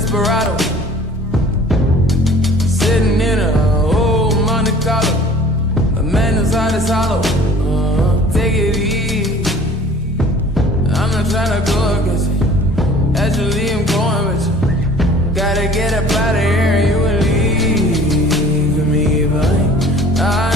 desperado. Sitting in a old Monte Carlo. A man whose heart is hollow. Take it easy. I'm not trying to go against you. Actually, I'm going with you. Gotta get up out of here and you will leave me behind.